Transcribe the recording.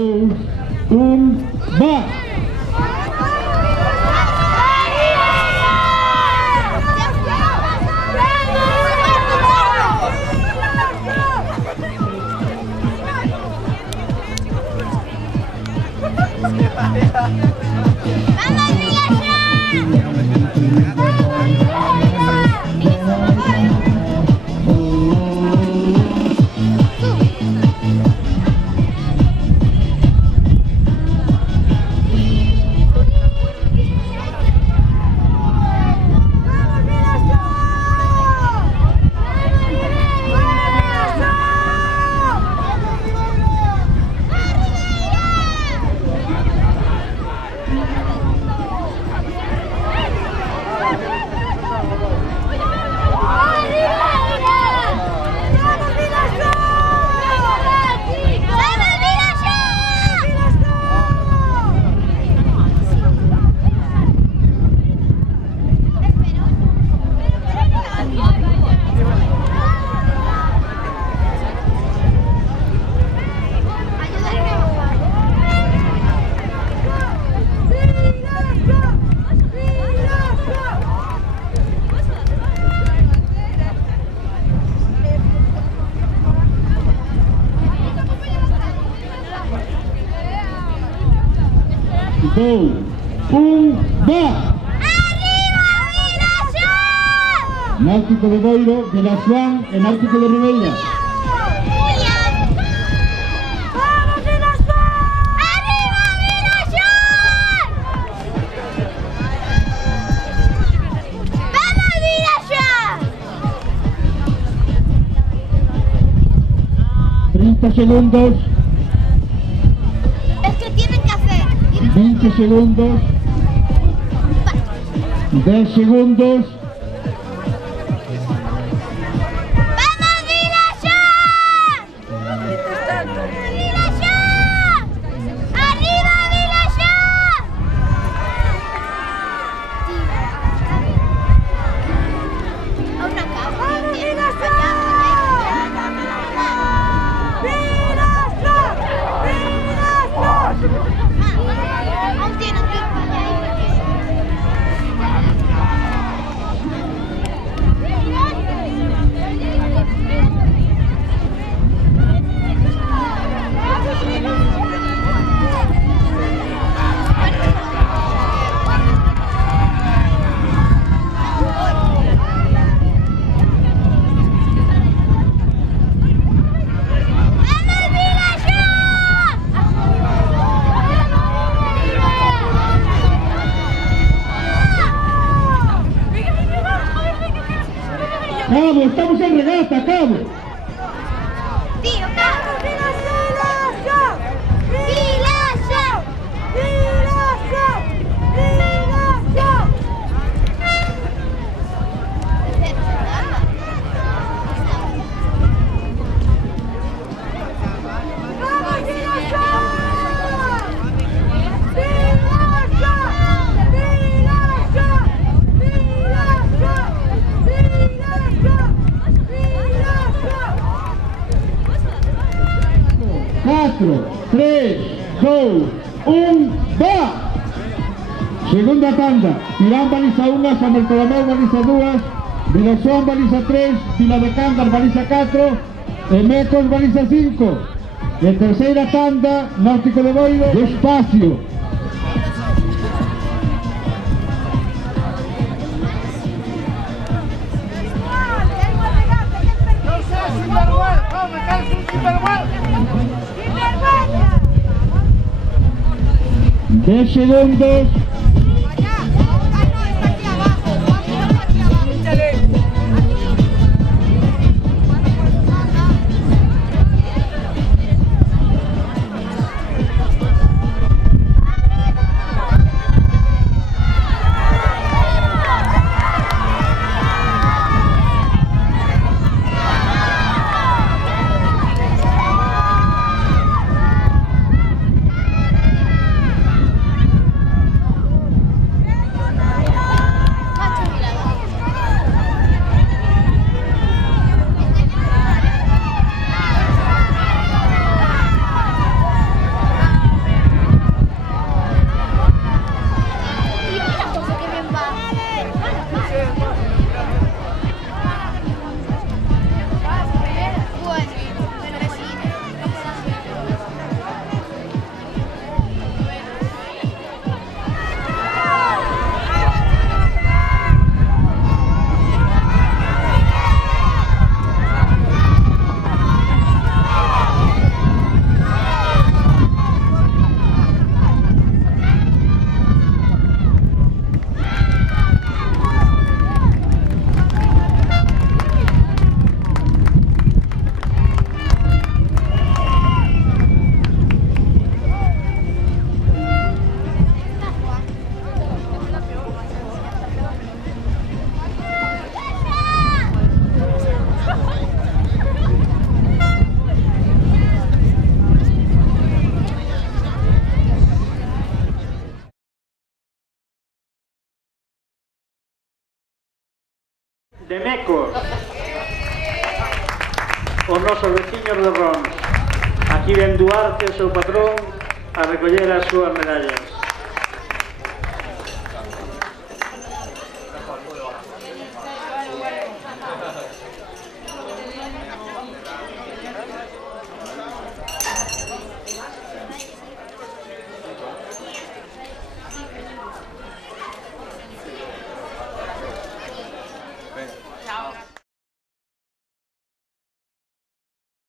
2, 1, va. Dos, un, va. Náutico de Boiro, Vilaxuán e Náutico de Ribeira. ¡Vamos, Vilaxuán! ¡Arriba, Vilaxuán! ¡Vamos, Vilaxuán! 30 segundos. Es que tienen que hacer 20 segundos. 10 segundos. ¡Vamos, Vilaxuán! ¡Vilaxuán! ¡Arriba, Vilaxuán! A una casa. ¡Vamos, Vilaxuán! ¡Vilaxuán! ¡Vilaxuán! Aún tienen tiempo ya ahí Cabo, estamos en regata, Cabo. Tío, Cabo. ¡Vilaxuán! ¡Vilaxuán! ¡Vilaxuán! ¡Vilaxuán! ¡Vamos, Vilaxuán! Cuatro, 3, 2, 1, va! Segunda tanda. Tirán baliza 1, San Bartolomeu baliza 2, Vilaxuán baliza 3, Vila de Cándar baliza 4, e Mecos baliza 5. E terceira tanda, Náutico de Boiro, despacio. ¡10 segundos! de Mecos, os nosos veciños de Rons. Aquí ven Duarte, o seu patrón, a recoller as súas medallas.